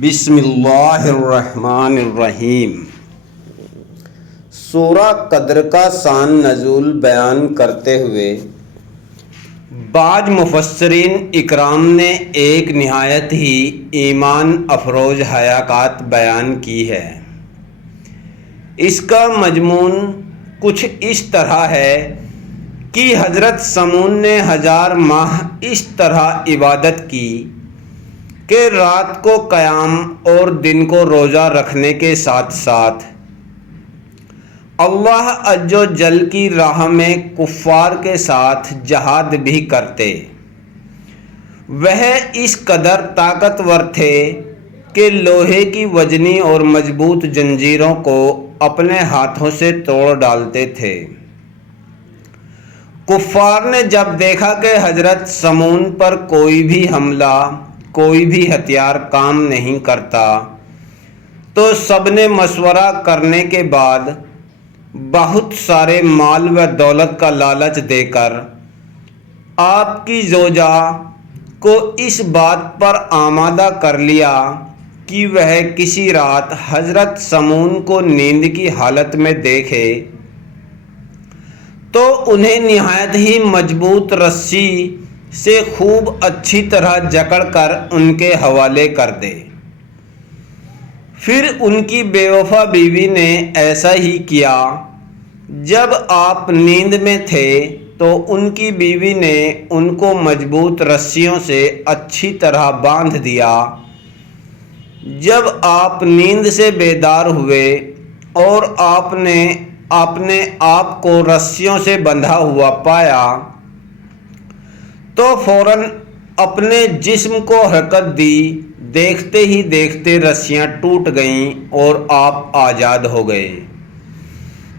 بسم اللہ الرحمن الرحیم۔ سورہ قدر کا شان نزول بیان کرتے ہوئے بعض مفسرین اکرام نے ایک نہایت ہی ایمان افروز حقیقت بیان کی ہے۔ اس کا مضمون کچھ اس طرح ہے کہ حضرت سمون نے 1000 ماہ اس طرح عبادت کی کہ رات کو قیام اور دن کو روزہ رکھنے کے ساتھ ساتھ اللہ عز و جل کی راہ میں کفار کے ساتھ جہاد بھی کرتے۔ وہ اس قدر طاقتور تھے کہ لوہے کی وزنی اور مضبوط زنجیروں کو اپنے ہاتھوں سے توڑ ڈالتے تھے۔ کفار نے جب دیکھا کہ حضرت سمون پر کوئی بھی حملہ، کوئی بھی ہتھیار کام نہیں کرتا، تو سب نے مشورہ کرنے کے بعد بہت سارے مال و دولت کا لالچ دے کر آپ کی زوجہ کو اس بات پر آمادہ کر لیا کہ وہ کسی رات حضرت سمون کو نیند کی حالت میں دیکھے تو انہیں نہایت ہی مضبوط رسی سے خوب اچھی طرح جکڑ کر ان کے حوالے کر دے۔ پھر ان کی بے وفا بیوی نے ایسا ہی کیا۔ جب آپ نیند میں تھے تو ان کی بیوی نے ان کو مضبوط رسیوں سے اچھی طرح باندھ دیا۔ جب آپ نیند سے بیدار ہوئے اور آپ نے اپنے آپ کو رسیوں سے بندھا ہوا پایا تو فوراً اپنے جسم کو حرکت دی۔ دیکھتے ہی دیکھتے رسیاں ٹوٹ گئیں اور آپ آزاد ہو گئے۔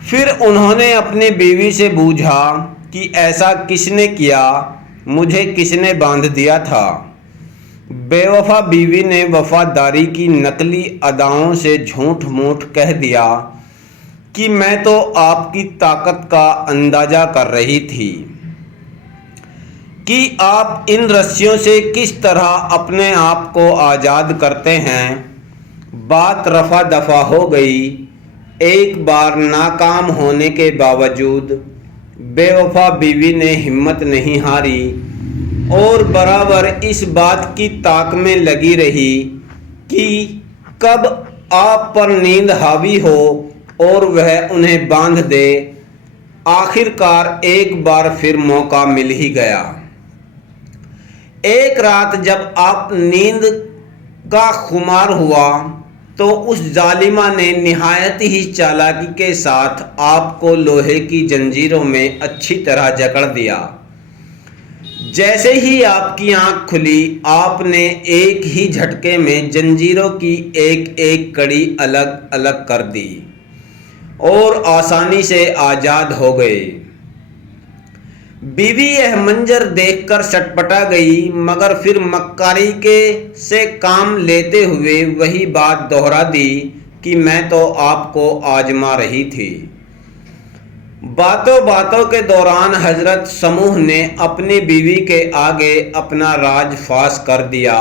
پھر انہوں نے اپنی بیوی سے پوچھا کہ ایسا کس نے کیا، مجھے کس نے باندھ دیا تھا؟ بے وفا بیوی نے وفاداری کی نقلی اداؤں سے جھوٹ موٹ کہہ دیا کہ میں تو آپ کی طاقت کا اندازہ کر رہی تھی کہ آپ ان رسیوں سے کس طرح اپنے آپ کو آزاد کرتے ہیں۔ بات رفع دفع ہو گئی۔ ایک بار ناکام ہونے کے باوجود بے وفا بیوی نے ہمت نہیں ہاری اور برابر اس بات کی طاق میں لگی رہی کہ کب آپ پر نیند حاوی ہو اور وہ انہیں باندھ دے۔ آخر کار ایک بار پھر موقع مل ہی گیا۔ ایک رات جب آپ نیند کا خمار ہوا تو اس ظالمہ نے نہایت ہی چالاکی کے ساتھ آپ کو لوہے کی زنجیروں میں اچھی طرح جکڑ دیا۔ جیسے ہی آپ کی آنکھ کھلی آپ نے ایک ہی جھٹکے میں زنجیروں کی ایک ایک کڑی الگ الگ کر دی اور آسانی سے آزاد ہو گئے۔ بیوی یہ منظر دیکھ کر سٹپٹا گئی، مگر پھر مکاری سے کام لیتے ہوئے وہی بات دہرا دی کہ میں تو آپ کو آزما رہی تھی۔ باتوں باتوں کے دوران حضرت سموح نے اپنی بیوی کے آگے اپنا راز فاش کر دیا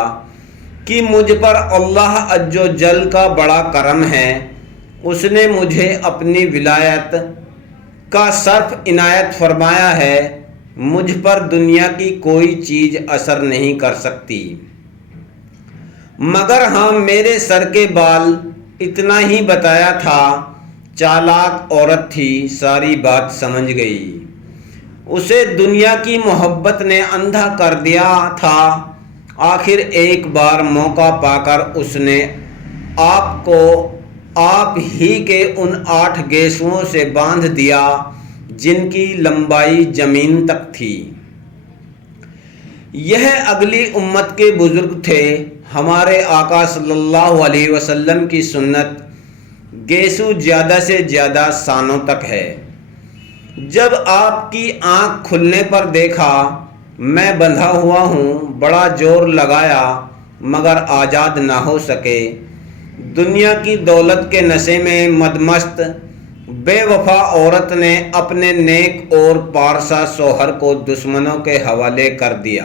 کہ مجھ پر اللہ عز و جل کا بڑا کرم ہے۔ اس نے مجھے اپنی ولایت کا صرف عنایت فرمایا ہے، مجھ پر دنیا کی کوئی چیز اثر نہیں کر سکتی، مگر ہاں میرے سر کے بال، اتنا ہی بتایا تھا۔ چالاک عورت تھی، ساری بات سمجھ گئی۔ اسے دنیا کی محبت نے اندھا کر دیا تھا۔ آخر ایک بار موقع پا کر اس نے آپ کو آپ ہی کے ان 8 گیسوؤں سے باندھ دیا جن کی لمبائی زمین تک تھی۔ یہ اگلی امت کے بزرگ تھے۔ ہمارے آقا صلی اللہ علیہ وسلم کی سنت گیسو زیادہ سے زیادہ سانوں تک ہے۔ جب آپ کی آنکھ کھلنے پر دیکھا میں بندھا ہوا ہوں، بڑا زور لگایا مگر آزاد نہ ہو سکے۔ دنیا کی دولت کے نشے میں مدمست بے وفا عورت نے اپنے نیک اور پارسا شوہر کو دشمنوں کے حوالے کر دیا۔